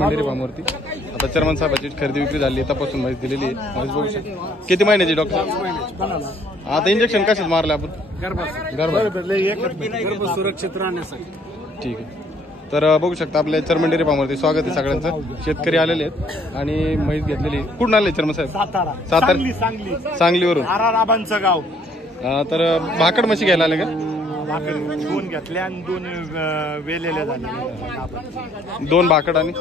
मंदिर फार्मवरती आता चर्मन साहेबाची खरेदी विक्री झाली, तपासून माहिती दिलेली आहे. बघू शकता किती महिन्याची डॉक्टर. आता इंजेक्शन कशात मारले आपण. गर्भ सुरक्षित राहण्यासाठी. ठीक आहे. तर बघू शकता आपल्या चर्मन डेअरी फार्मवरती स्वागत आहे सगळ्यांचं. शेतकरी आलेले आहेत आणि म्हैस घेतलेली. कुठून आले चर्मन साहेब. सातारा सांगलीवरून. आराराबांचं गाव. तर भाकड म्हशी घ्यायला आले का. दोन घेतल्या आणि दोन वेलेल्या झाल्या. 2 भाकड आणि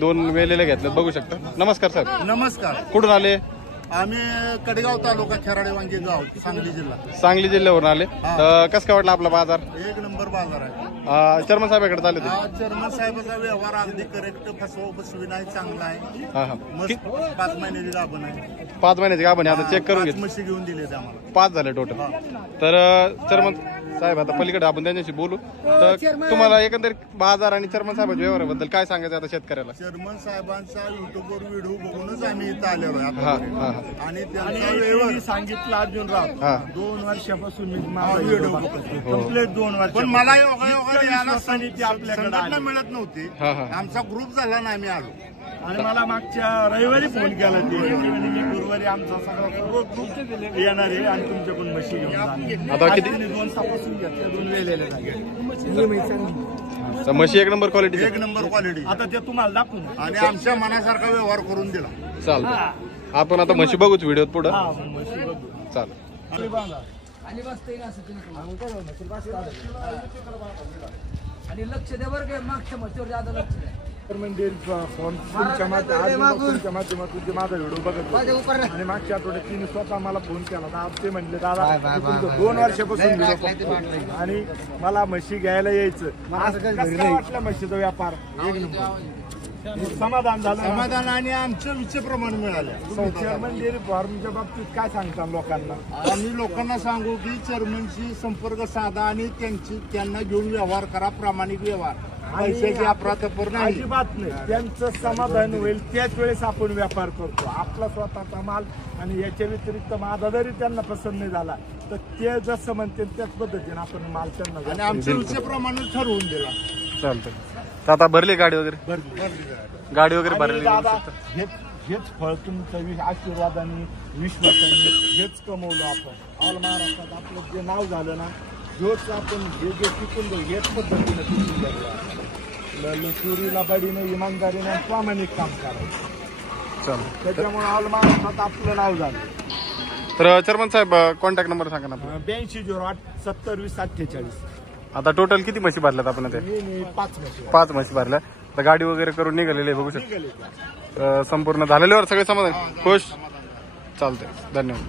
2 वेलेल्या घेतल्यात. बघू शकता. नमस्कार साहेब. नमस्कार. कुठून आले. आम्ही कडेगाव तालुका खेराडे वांगे गाव सांगली जिल्हा. सांगली जिल्ह्यावरून आले. कसं काय वाटलं आपला बाजार. 1 नंबर बाजार आहे. चर्मन साहेबाकडे चालले ते. चर्मन साहेबाचा व्यवहार अगदी करेक्ट. फसवी नाही. चांगला आहे. मस्त. 5 महिन्याची गाभण आहे. 5 महिन्याची गाभण आहे. आता चेक करून घेतली. म्हशी घेऊन दिले आम्हाला. 5 झाले टोटल. तर चर्मन साहेब आता पलीकडे आपण त्यांच्याशी बोलू. तर तुम्हाला एकंदरीत बाजार आणि चर्मन साहेबांच्या व्यवहाराबद्दल काय सांगायचं आता शेतकऱ्याला. चर्मन साहेबांचा युट्यूबवर व्हिडिओ बघूनच आम्ही इथं आलेलो आहे. आणि त्यांचा व्यवहार सांगितलं अर्जुन राव 2 वर्षापासून मी व्हिडिओ बघतो. कंप्लीट 2 वर्ष. पण मला आपल्याकडे मिळत नव्हते. आमचा ग्रुप झाला ना आम्ही आलो. आणि मला मागच्या रविवारी फोन केला ते गुरुवारी आमचा सगळा ग्रुप येणार आहे आणि तुमच्याकडून म्हशी घेऊन. आता किती 2 सापासून घेतल्या. 2 वेलेल्या झाल्या. म्हशी 1 नंबर क्वालिटी. 1 number quality. आता ते तुम्हाला दाखवून आणि आमच्या मनासारखा व्यवहार करून दिला. चालतं. आपण आता म्हशी बघूच व्हिडिओत पुढे. चाल. आणि लक्ष द्या बरं का. मागच्या म्हशीवर जादा लक्ष द्या. तुमच्या माध्यमातून माझा व्हिडिओ बघत आणि मागच्या आठवड्यात तिने स्वतः मला फोन केला. ते म्हणले दादा 2 वर्षापासून आणि मला म्हशी घ्यायला यायचं. वाटलं म्हशीचा व्यापार समाधान झालं. समाधान आणि आमचं इच्छेप्रमाणे मिळालं. चर्मन डेअरी फार्मच्या बाबतीत काय सांगता लोकांना. आम्ही लोकांना सांगू की चर्मनशी संपर्क साधा आणि त्यांना घेऊन व्यवहार करा. प्रामाणिक व्यवहार. पैशाची अफरातफर नाही. अजिबात नाही. त्यांचं समाधान होईल त्याच वेळेस आपण व्यापार करतो. आपला स्वतःचा माल आणि याच्या व्यतिरिक्त माझा जरी त्यांना पसंत नाही झाला तर ते जसं म्हणते त्याच पद्धतीने आपण माल त्यांना आणि आमच्या इच्छेप्रमाणे ठरवून दिला. चालतं. आता भरली गाडी वगैरे. गाडी वगैरे भरली. हेच फळ तुमचं आशीर्वादाने विश्वासाने हेच कमवलं आपण. ऑल महाराष्ट्रात आपलं जे नाव झालं ना जोच आपण जे टिकून जाऊ हेच पद्धतीने टिकून जाऊ. चोरीला बडीने इमानदारीने प्रामाणिक काम करायचं. त्याच्यामुळे ऑल महाराष्ट्रात आपलं नाव झालं. तर चर्मन साहेब कॉन्टॅक्ट नंबर सांगा ना. 8208 702048. आता टोटल किती म्हशी भरल्यात आपण ते. 5 म्हशी भरल्या. तर गाडी वगैरे करून निघालेली आहे. बघू शकतो. संपूर्ण झालेल्यावर सगळे समाधान खुश. चालतंय. धन्यवाद.